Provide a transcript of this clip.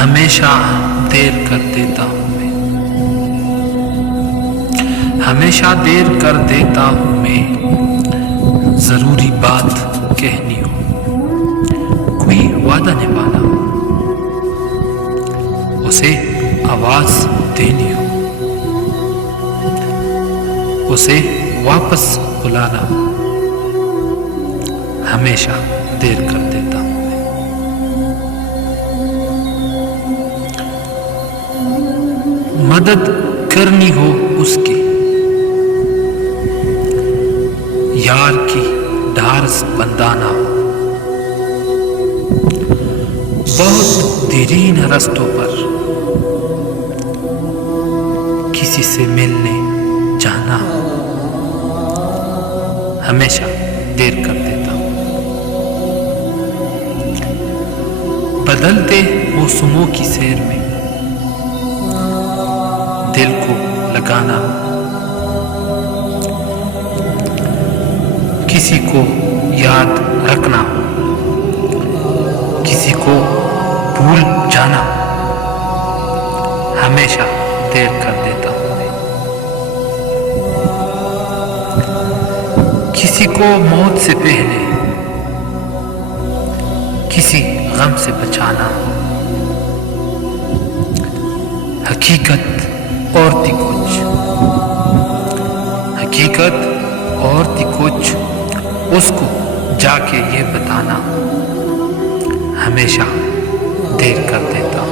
हमेशा देर कर देता हूँ मैं, हमेशा देर कर देता हूँ मैं। जरूरी बात कहनी हो, कोई वादा निभाना, उसे आवाज देनी हो, उसे वापस बुलाना, हमेशा देर कर देता हूँ मैं। मदद करनी हो उसकी, यार की ढारस बंदाना हो, बहुत देरीन रास्तों पर किसी से मिलने जाना हो, हमेशा देर कर देता हूँ। बदलते मौसमों की सैर में दिल को लगाना, किसी को याद रखना, किसी को भूल जाना, हमेशा देर कर देता हूँ मैं। किसी को मौत से पहले किसी गम से बचाना, हकीकत और थी कुछ, हकीकत और थी कुछ, उसको जाके ये बताना, हमेशा देर कर देता हूँ।